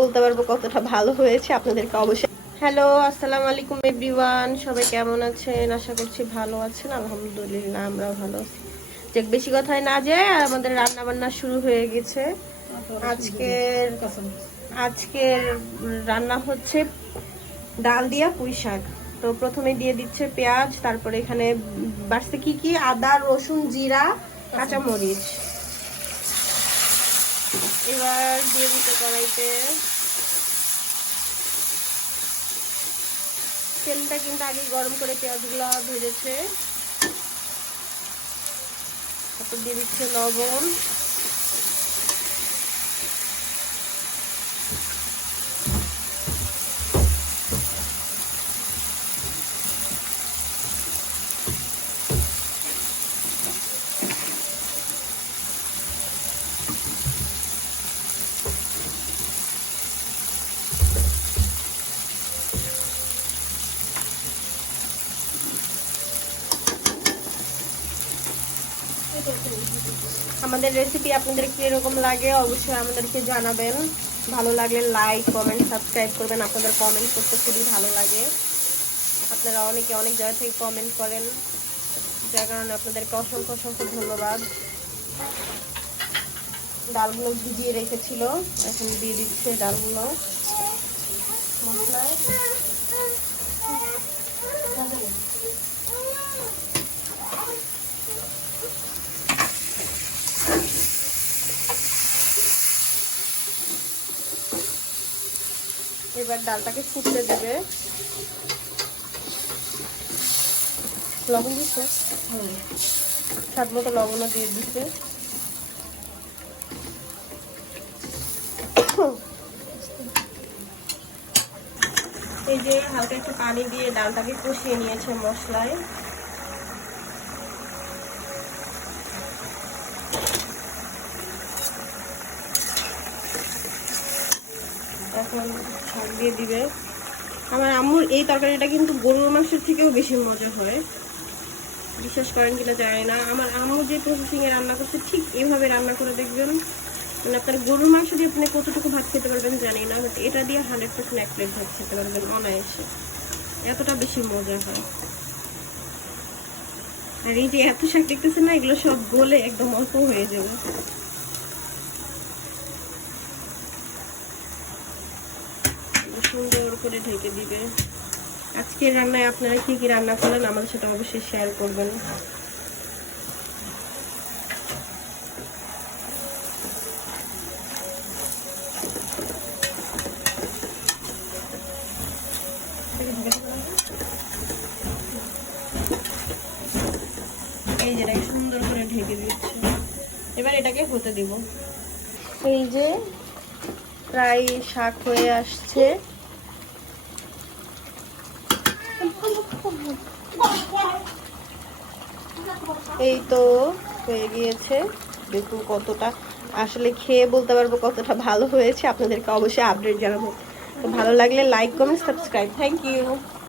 বলতে পারব কতটা ভালো হয়েছে আপনাদেরকে অবশ্যই। হ্যালো আসসালামু আলাইকুম এভরিওয়ান সবাই কেমন আছেন? আশা করছি ভালো আছেন। আলহামদুলিল্লাহ আমরাও ভালো আছি। যাক বেশি কথায় না যায় আমাদের রান্না বান্না শুরু হয়ে গেছে। আজকের আজকের রান্না হচ্ছে ডাল দিয়া পুঁই শাক। তো প্রথমে দিয়ে দিচ্ছে পেঁয়াজ তারপরে এখানে বাড়ছে কি কি? আদা রসুন জিরা কাঁচামরিচ। এবার দিয়ে দিতে কড়াইতে। তেলটা কিন্তু আগে গরম করে পেঁয়াজগুলো ভেজেছে। তারপর দিয়ে দিচ্ছে লবণ। আমাদের রেসিপি আপনাদের কীরকম লাগে, অবশ্যই আমাদেরকে জানাবেন। ভালো লাগলে লাইক কমেন্ট সাবস্ক্রাইব করবেন। আপনাদের কমেন্ট করতে খুবই ভালো লাগে। আপনারা অনেকে অনেক জায়গা থেকে কমেন্ট করেন, যার কারণে আপনাদেরকে অসংখ্য অসংখ্য ধন্যবাদ। ডালগুলো ভিজিয়ে রেখেছিল, এখন দিয়ে দিচ্ছে ডালগুলো। মশলায়। এবার ডালটাকে ফুটতে দেবে। লবণ দিচ্ছে? স্বাদ মতো লবণও দিয়ে দিচ্ছে। এই যে হালকা একটু পানি দিয়ে ডালটাকে কষিয়ে নিয়েছে মশলায়। এখন শাক দিয়ে দিবে। আমার আম্মুর এই তরকারিটা কিন্তু গরুর মাংসের থেকেও বেশি মজা হয়। বিশ্বাস করেন কিনা জানি না। আমার আম্মু যে প্রসেসিংয়ে রান্না করছে, ঠিক এইভাবে রান্না করে দেখবেন। মানে আপনার গরুর মাংস দিয়ে আপনি কতটুকু ভাত খেতে পারবেন জানি না বাট এটা দিয়ে হান্ড্রেড পার্সেন্ট এক প্লেট ভাত খেতে পারবেন অনায়াসে। এতটা বেশি মজা হয়। আর এই যে এত শাক দেখতেছেন না, এগুলো সব গলে একদম অল্প হয়ে যাবে। সুন্দর করে ঢেকে দিবে। আজকের রান্নায় আপনারা কি কি রান্না করেন আমাদের সেটা অবশ্যই শেয়ার করবেন। এই সুন্দর করে এবার এটাকে হতে দিব। এই যে প্রায় শাক হয়ে আসছে। এই তো হয়ে গিয়েছে। দেখুন কতটা, আসলে খেয়ে বলতে পারব কতটা ভালো হয়েছে। আপনাদেরকে অবশ্যই আপডেট জানাব। তো ভালো লাগলে like comment subscribe thank you